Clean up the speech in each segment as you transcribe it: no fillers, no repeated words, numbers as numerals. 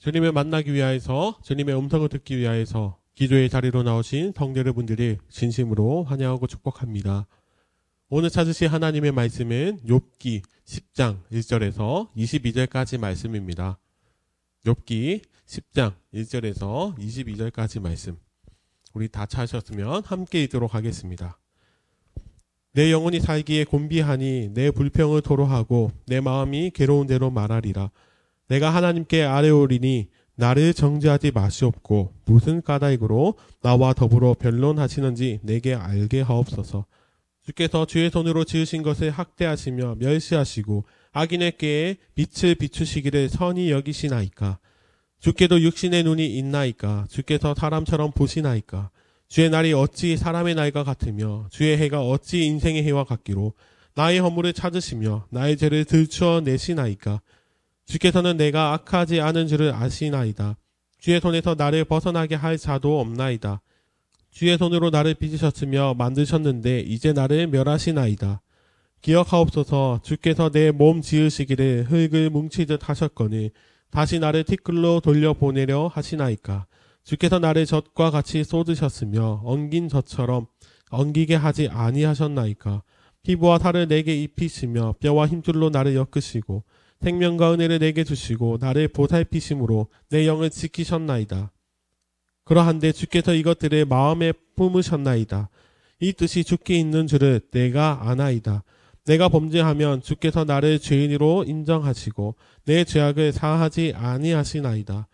주님을 만나기 위하여서 주님의 음성을 듣기 위하여서 기도의 자리로 나오신 성도 여러분들이 진심으로 환영하고 축복합니다. 오늘 찾으실 하나님의 말씀은 욥기 10장 1절에서 22절까지 말씀입니다. 욥기 10장 1절에서 22절까지 말씀. 우리 다 찾으셨으면 함께 읽도록 하겠습니다. 내 영혼이 살기에 곤비하니 내 불평을 토로하고 내 마음이 괴로운 대로 말하리라. 내가 하나님께 아뢰오리니 나를 정죄하지 마시옵고 무슨 까닭으로 나와 더불어 변론하시는지 내게 알게 하옵소서. 주께서 주의 손으로 지으신 것을 학대하시며 멸시하시고 악인에게 빛을 비추시기를 선히 여기시나이까. 주께도 육신의 눈이 있나이까. 주께서 사람처럼 보시나이까. 주의 날이 어찌 사람의 날과 같으며 주의 해가 어찌 인생의 해와 같기로 나의 허물을 찾으시며 나의 죄를 들추어 내시나이까. 주께서는 내가 악하지 않은 줄을 아시나이다. 주의 손에서 나를 벗어나게 할 자도 없나이다. 주의 손으로 나를 빚으셨으며 만드셨는데 이제 나를 멸하시나이다. 기억하옵소서. 주께서 내 몸 지으시기를 흙을 뭉치듯 하셨거니 다시 나를 티끌로 돌려보내려 하시나이까. 주께서 나를 젖과 같이 쏟으셨으며 엉긴 젖처럼 엉기게 하지 아니하셨나이까. 피부와 살을 내게 입히시며 뼈와 힘줄로 나를 엮으시고 생명과 은혜를 내게 주시고 나를 보살피심으로 내 영을 지키셨나이다. 그러한데 주께서 이것들을 마음에 품으셨나이다. 이 뜻이 주께 있는 줄을 내가 아나이다. 내가 범죄하면 주께서 나를 죄인으로 인정하시고 내 죄악을 사하지 아니하시나이다.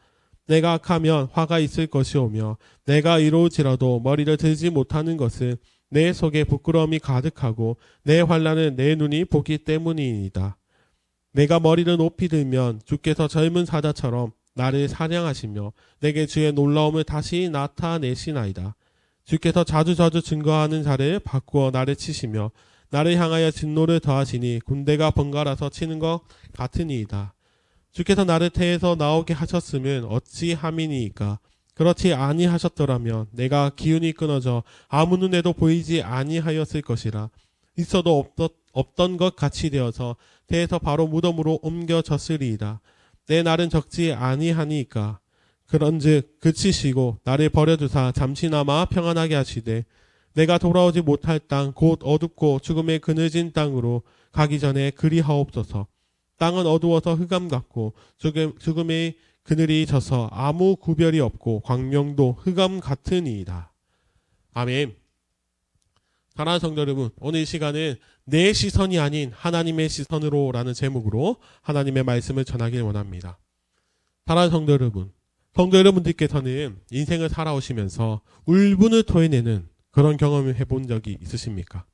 내가 악하면 화가 있을 것이오며 내가 이로울지라도 머리를 들지 못하는 것은 내 속에 부끄러움이 가득하고 내 환난은 내 눈이 보기 때문이니이다. 내가 머리를 높이 들면 주께서 젊은 사자처럼 나를 사냥하시며 내게 주의 놀라움을 다시 나타내시나이다. 주께서 자주자주 증거하는 자를 바꾸어 나를 치시며 나를 향하여 진노를 더하시니 군대가 번갈아서 치는 것 같으니이다. 주께서 나를 태에서 나오게 하셨으면 어찌 함이니이까. 그렇지 아니하셨더라면 내가 기운이 끊어져 아무 눈에도 보이지 아니하였을 것이라. 있어도 없던 것 같이 되어서 태에서 바로 무덤으로 옮겨졌으리이다. 내 날은 적지 아니하니까. 그런즉 그치시고 나를 버려두사 잠시나마 평안하게 하시되 내가 돌아오지 못할 땅 곧 어둡고 죽음의 그늘진 땅으로 가기 전에 그리하옵소서. 땅은 어두워서 흑암 같고 죽음의 그늘이 져서 아무 구별이 없고 광명도 흑암 같으니이다. 아멘. 사랑하는 성도 여러분, 오늘 이 시간은 내 시선이 아닌 하나님의 시선으로 라는 제목으로 하나님의 말씀을 전하길 원합니다. 사랑하는 성도 여러분, 성도 여러분들께서는 인생을 살아오시면서 울분을 토해내는 그런 경험을 해본 적이 있으십니까?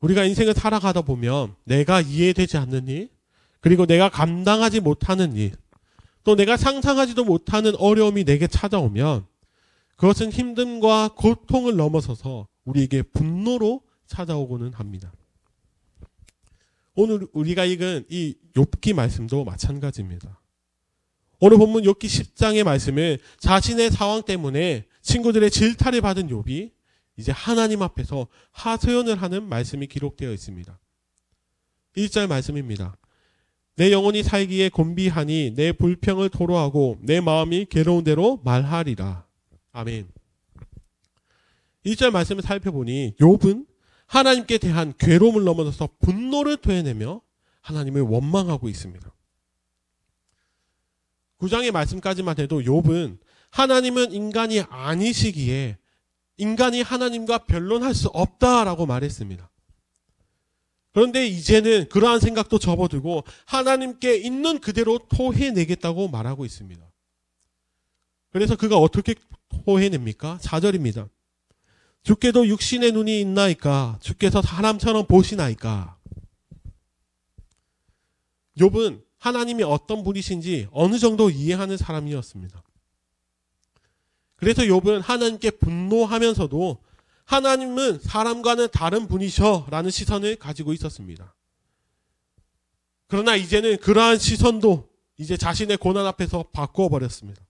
우리가 인생을 살아가다 보면 내가 이해되지 않는 일, 그리고 내가 감당하지 못하는 일, 또 내가 상상하지도 못하는 어려움이 내게 찾아오면 그것은 힘듦과 고통을 넘어서서 우리에게 분노로 찾아오고는 합니다. 오늘 우리가 읽은 이 욥기 말씀도 마찬가지입니다. 오늘 본문 욥기 10장의 말씀을 자신의 상황 때문에 친구들의 질타를 받은 욥이 이제 하나님 앞에서 하소연을 하는 말씀이 기록되어 있습니다. 1절 말씀입니다. 내 영혼이 살기에 곤비하니 내 불평을 토로하고 내 마음이 괴로운 대로 말하리라. 아멘. 1절 말씀을 살펴보니 욥은 하나님께 대한 괴로움을 넘어서서 분노를 토해내며 하나님을 원망하고 있습니다. 9장의 말씀까지만 해도 욥은 하나님은 인간이 아니시기에 인간이 하나님과 변론할 수 없다라고 말했습니다. 그런데 이제는 그러한 생각도 접어두고 하나님께 있는 그대로 토해내겠다고 말하고 있습니다. 그래서 그가 어떻게 토해냅니까? 4절입니다. 주께도 육신의 눈이 있나이까? 주께서 사람처럼 보시나이까? 욥은 하나님이 어떤 분이신지 어느 정도 이해하는 사람이었습니다. 그래서 욥은 하나님께 분노하면서도 하나님은 사람과는 다른 분이셔 라는 시선을 가지고 있었습니다. 그러나 이제는 그러한 시선도 이제 자신의 고난 앞에서 바꾸어 버렸습니다.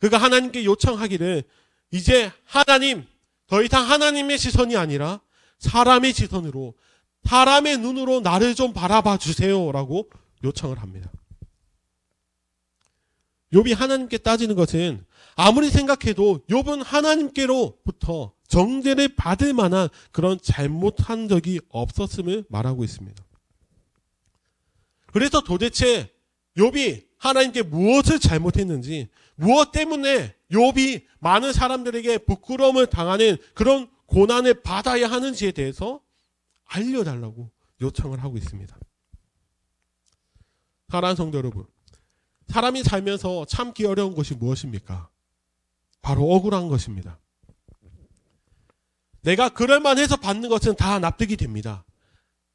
그가 하나님께 요청하기를 이제 하나님, 더 이상 하나님의 시선이 아니라 사람의 시선으로, 사람의 눈으로 나를 좀 바라봐 주세요 라고 요청을 합니다. 욥이 하나님께 따지는 것은 아무리 생각해도 욥은 하나님께로부터 정죄를 받을 만한 그런 잘못한 적이 없었음을 말하고 있습니다. 그래서 도대체 욥이 하나님께 무엇을 잘못했는지, 무엇 때문에 욥이 많은 사람들에게 부끄러움을 당하는 그런 고난을 받아야 하는지에 대해서 알려달라고 요청을 하고 있습니다. 사랑하는 성도 여러분, 사람이 살면서 참기 어려운 것이 무엇입니까? 바로 억울한 것입니다. 내가 그럴만해서 받는 것은 다 납득이 됩니다.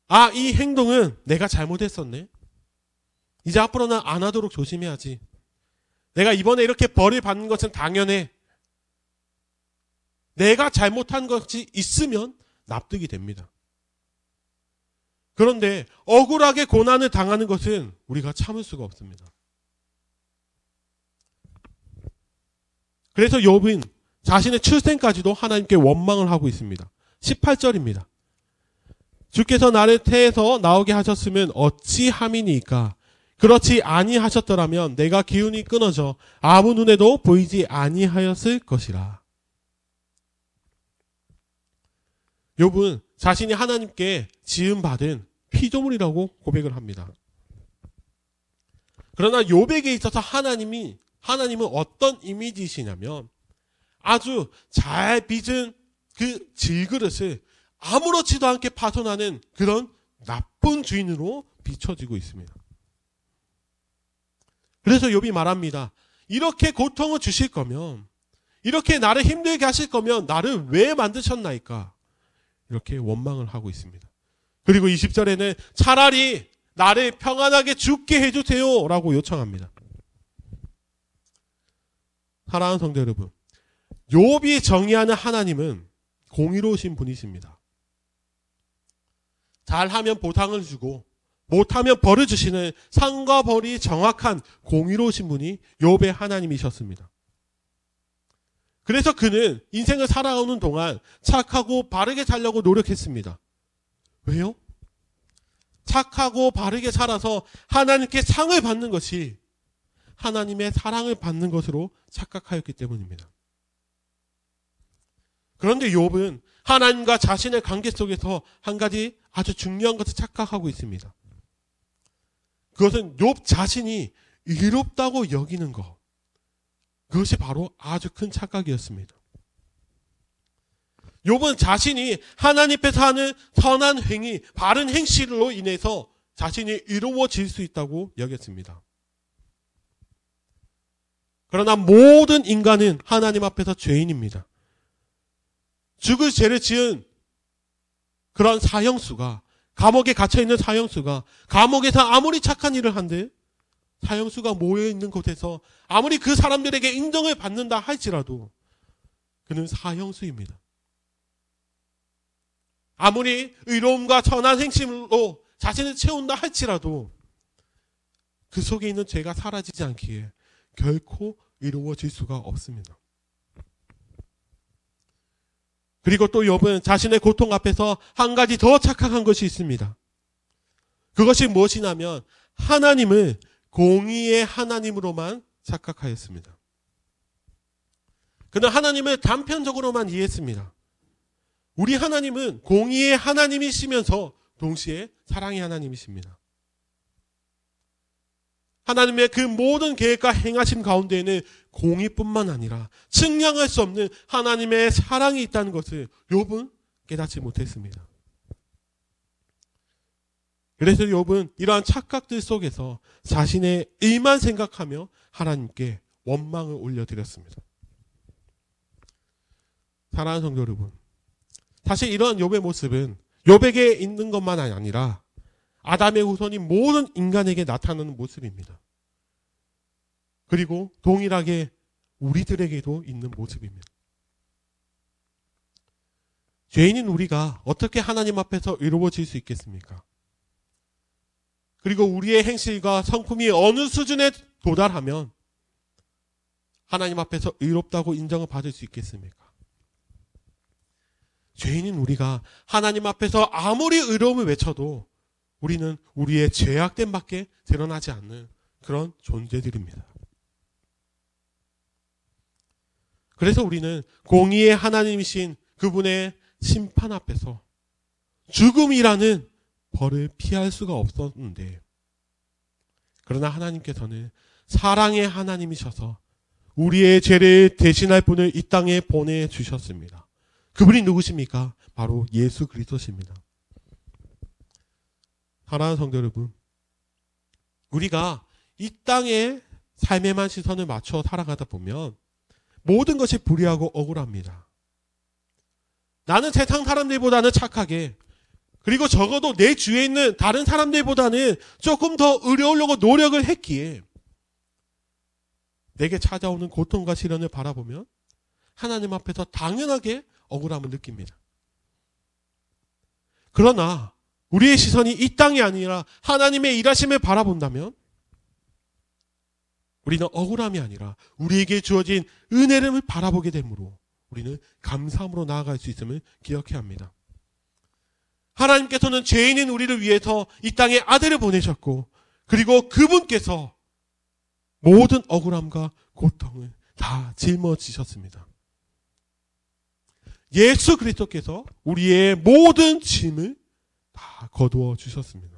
아, 이 행동은 내가 잘못했었네. 이제 앞으로는 안 하도록 조심해야지. 내가 이번에 이렇게 벌을 받는 것은 당연해. 내가 잘못한 것이 있으면 납득이 됩니다. 그런데 억울하게 고난을 당하는 것은 우리가 참을 수가 없습니다. 그래서 욥은 자신의 출생까지도 하나님께 원망을 하고 있습니다. 18절입니다. 주께서 나를 태에서 나오게 하셨으면 어찌함이니까. 그렇지 아니하셨더라면 내가 기운이 끊어져 아무 눈에도 보이지 아니하였을 것이라. 욥은 자신이 하나님께 지음받은 피조물이라고 고백을 합니다. 그러나 욥에게 있어서 하나님은 어떤 이미지이시냐면 아주 잘 빚은 그 질그릇을 아무렇지도 않게 파손하는 그런 나쁜 주인으로 비춰지고 있습니다. 그래서 욥이 말합니다. 이렇게 고통을 주실 거면, 이렇게 나를 힘들게 하실 거면 나를 왜 만드셨나이까? 이렇게 원망을 하고 있습니다. 그리고 20절에는 차라리 나를 평안하게 죽게 해주세요 라고 요청합니다. 사랑하는 성도 여러분, 욥이 정의하는 하나님은 공의로우신 분이십니다. 잘하면 보상을 주고 못하면 벌을 주시는 상과 벌이 정확한 공의로우신 분이 욥의 하나님이셨습니다. 그래서 그는 인생을 살아오는 동안 착하고 바르게 살려고 노력했습니다. 왜요? 착하고 바르게 살아서 하나님께 상을 받는 것이 하나님의 사랑을 받는 것으로 착각하였기 때문입니다. 그런데 욥은 하나님과 자신의 관계 속에서 한 가지 아주 중요한 것을 착각하고 있습니다. 그것은 욥 자신이 의롭다고 여기는 것. 그것이 바로 아주 큰 착각이었습니다. 욥은 자신이 하나님 앞에서 하는 선한 행위, 바른 행실로 인해서 자신이 의로워질 수 있다고 여겼습니다. 그러나 모든 인간은 하나님 앞에서 죄인입니다. 죽을 죄를 지은 그런 사형수가, 감옥에 갇혀있는 사형수가 감옥에서 아무리 착한 일을 한들 사형수가 모여있는 곳에서 아무리 그 사람들에게 인정을 받는다 할지라도 그는 사형수입니다. 아무리 의로움과 선한 행심으로 자신을 채운다 할지라도 그 속에 있는 죄가 사라지지 않기에 결코 의로워질 수가 없습니다. 그리고 또 욥은 자신의 고통 앞에서 한 가지 더 착각한 것이 있습니다. 그것이 무엇이냐면 하나님을 공의의 하나님으로만 착각하였습니다. 그는 하나님을 단편적으로만 이해했습니다. 우리 하나님은 공의의 하나님이시면서 동시에 사랑의 하나님이십니다. 하나님의 그 모든 계획과 행하심 가운데에는 공의뿐만 아니라 측량할 수 없는 하나님의 사랑이 있다는 것을 욥은 깨닫지 못했습니다. 그래서 욥은 이러한 착각들 속에서 자신의 일만 생각하며 하나님께 원망을 올려드렸습니다. 사랑하는 성도 여러분, 사실 이러한 욥의 모습은 욥에게 있는 것만 아니라 아담의 후손인 모든 인간에게 나타나는 모습입니다. 그리고 동일하게 우리들에게도 있는 모습입니다. 죄인인 우리가 어떻게 하나님 앞에서 의로워질 수 있겠습니까? 그리고 우리의 행실과 성품이 어느 수준에 도달하면 하나님 앞에서 의롭다고 인정을 받을 수 있겠습니까? 죄인인 우리가 하나님 앞에서 아무리 의로움을 외쳐도 우리는 우리의 죄악됨 밖에 드러나지 않는 그런 존재들입니다. 그래서 우리는 공의의 하나님이신 그분의 심판 앞에서 죽음이라는 벌을 피할 수가 없었는데, 그러나 하나님께서는 사랑의 하나님이셔서 우리의 죄를 대신할 분을 이 땅에 보내주셨습니다. 그분이 누구십니까? 바로 예수 그리스도십니다. 사랑하는 성도 여러분, 우리가 이 땅의 삶에만 시선을 맞춰 살아가다 보면 모든 것이 불의하고 억울합니다. 나는 세상 사람들보다는 착하게, 그리고 적어도 내 주위에 있는 다른 사람들보다는 조금 더 의로우려고 노력을 했기에 내게 찾아오는 고통과 시련을 바라보면 하나님 앞에서 당연하게 억울함을 느낍니다. 그러나 우리의 시선이 이 땅이 아니라 하나님의 일하심을 바라본다면 우리는 억울함이 아니라 우리에게 주어진 은혜를 바라보게 되므로 우리는 감사함으로 나아갈 수 있음을 기억해야 합니다. 하나님께서는 죄인인 우리를 위해서 이 땅에 아들을 보내셨고, 그리고 그분께서 모든 억울함과 고통을 다 짊어지셨습니다. 예수 그리스도께서 우리의 모든 짐을 다 거두어 주셨습니다.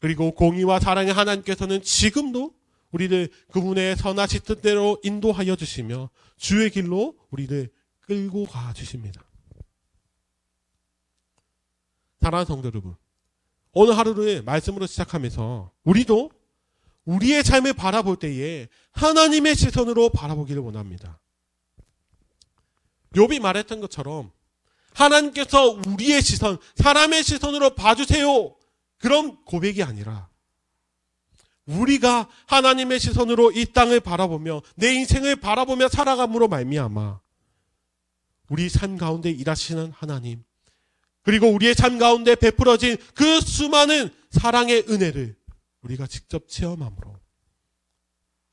그리고 공의와 사랑의 하나님께서는 지금도 우리를 그분의 선하신 뜻대로 인도하여 주시며 주의 길로 우리를 끌고 가 주십니다. 사랑하는 성도 여러분, 오늘 하루를 말씀으로 시작하면서 우리도 우리의 삶을 바라볼 때에 하나님의 시선으로 바라보기를 원합니다. 욥이 말했던 것처럼 하나님께서 우리의 시선, 사람의 시선으로 봐주세요, 그런 고백이 아니라 우리가 하나님의 시선으로 이 땅을 바라보며 내 인생을 바라보며 살아감으로 말미암아 우리 삶 가운데 일하시는 하나님, 그리고 우리의 삶 가운데 베풀어진 그 수많은 사랑의 은혜를 우리가 직접 체험함으로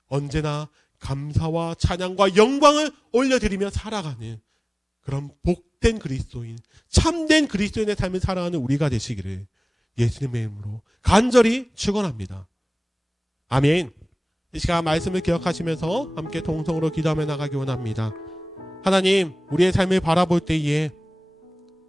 언제나 감사와 찬양과 영광을 올려드리며 살아가는 그런 복된 그리스도인, 참된 그리스도인의 삶을 살아가는 우리가 되시기를 예수님의 이름으로 간절히 축원합니다. 아멘. 이 시간 말씀을 기억하시면서 함께 동성으로 기도하며 나가기 원합니다. 하나님, 우리의 삶을 바라볼 때에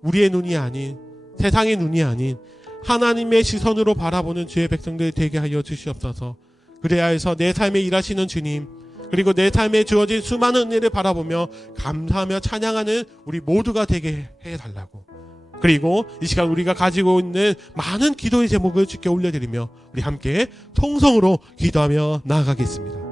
우리의 눈이 아닌, 세상의 눈이 아닌 하나님의 시선으로 바라보는 주의 백성들 되게 하여 주시옵소서. 그래야 해서 내 삶에 일하시는 주님, 그리고 내 삶에 주어진 수많은 은혜를 바라보며 감사하며 찬양하는 우리 모두가 되게 해달라고. 그리고 이 시간 우리가 가지고 있는 많은 기도의 제목을 주께 올려드리며 우리 함께 통성으로 기도하며 나아가겠습니다.